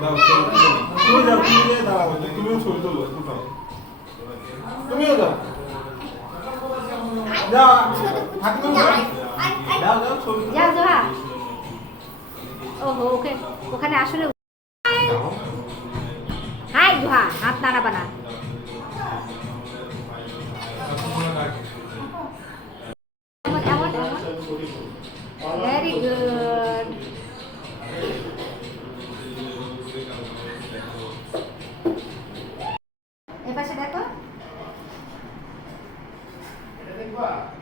দাও ছবি তুলে তুমি যাও তুমি গিয়ে দাঁড়াও তুমিও ছবি তোলো কোথাও তুমিও যাও। যাও ঠাকুর যাও। যাও ছবি তুলো। যাও ওহো ওকে ওখানে আসলে হাই জোহা হাত দাঁড়াবা না।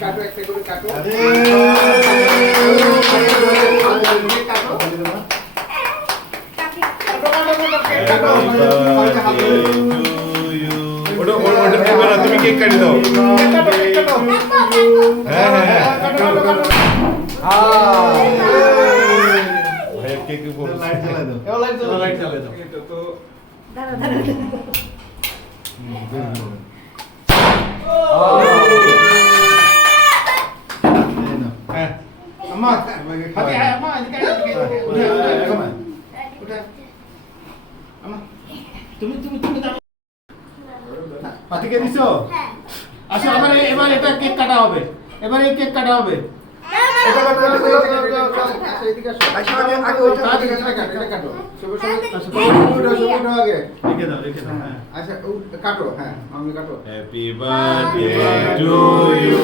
কাটো একটা করে কাটো তুমি কেক কাটি দাও হ্যাঁ হ্যাঁ হ্যাঁ কেক লাইট জ্বালাই দাও লাইট জ্বালাই দাও হ্যাঁ তুমি তুমি তুমি পাতিকে দিছো? আসো এবার এবার এটা কেক কাটা হবে। এবার এই কেক কাটা হবে। কাটো, এটা কাটো, এটা কাটো, এটা কাটো। আচ্ছা, আগে আগে ওইটা আগে এটা কাটো এটা কাটো শুভ শুভ আসো শুভটা শুভটা আগে লিখে দাও লিখে দাও হ্যাঁ আচ্ছা ও, কাটো হ্যাঁ আমি কাটো Happy birthday to you.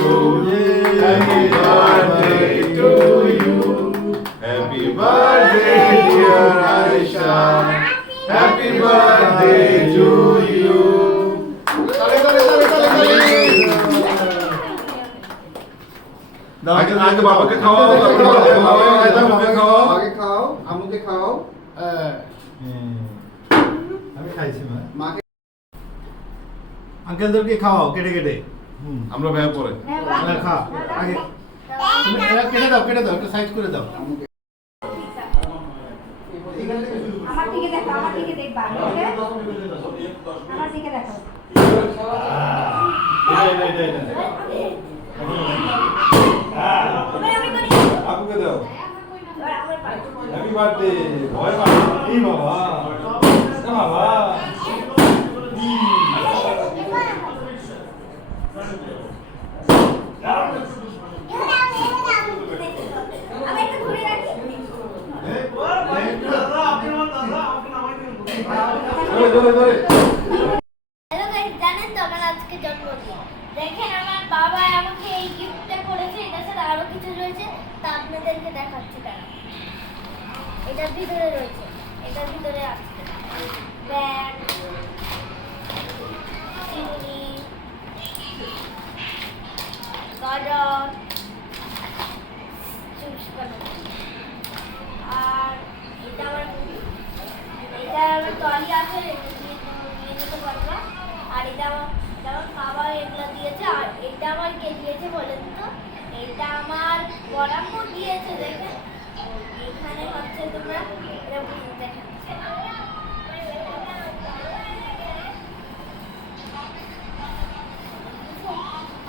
Happy birthday to you. Happy birthday, dear Aisha. Happy birthday আগে বাবাকে খাওয়াও তারপরে বাবাকে খাওয়াও আগে বাবাকে খাওয়াও। আগে খাও আমুকে খাও আমি খাইছি মা। মাকে আঙ্কেলদেরকে খাওয়াও কেটে কেটে। আমরা ভাইয়া পরে। না, খা। আগে কেটে দাও কেটে দাও একটু সাইজ করে দাও। আমার দিকে দেখো আমার দিকে দেখবা ওকে? আমার দিকে দেখো। আমি আপুকে দাও। হ্যাপি বার্থডে ভয় পাবে এই বাবা বাবা ধরে ধরে ধরে হ্যালো গাইস জানেন তো আমার আজকে জন্মদিন দেখেন আমার বাবা আমাকে এই গিফটটা করেছে এটার সাথে আরও কিছু রয়েছে তা আপনাদেরকে দেখাচ্ছি তারা এটার ভিতরে রয়েছে। এটার ভিতরে ব্যাগ আর এটা আমার এটা আমার আছে এটা নিয়ে আর এটা আমার এটা আমার বাবা এগুলো দিয়েছে। আর এটা আমার কে দিয়েছে বলেন তো? এটা আমার বরাম্মু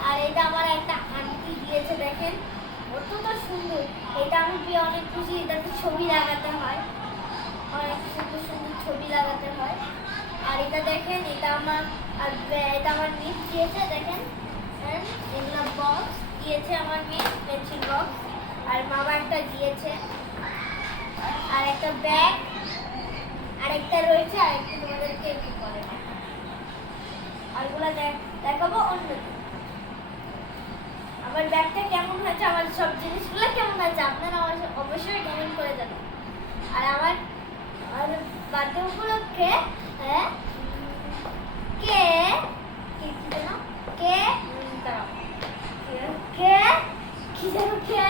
আর এটা আমার একটা আন্টি দিয়েছে দেখেন। অতটা সুন্দর। এটা আমি পেয়ে অনেক খুশি, এটাতে ছবি লাগাতে হয়। অনেক সুন্দর সুন্দর ছবি লাগাতে হয়। আর এটা দেখেন, এটা আমার, আর এটা আমার মিস দিয়েছে, দেখেন। এগুলো বক্স দিয়েছে আমার মিস পেন্সিল বক্স আর বাবা একটা দিয়েছে আর একটা ব্যাগ আর একটা রয়েছে আর একটা তোমাদেরকে দেখাবো। অন্যদিন আমার ব্যাগটা কেমন হয়েছে, আমার সব জিনিসগুলো কেমন হয়েছে, আপনারা অবশ্য- অবশ্যই কমেন্ট করে জানাবেন আর আমার আর বার্থডে উপলক্ষে কে কে কি কে। কি যেন কে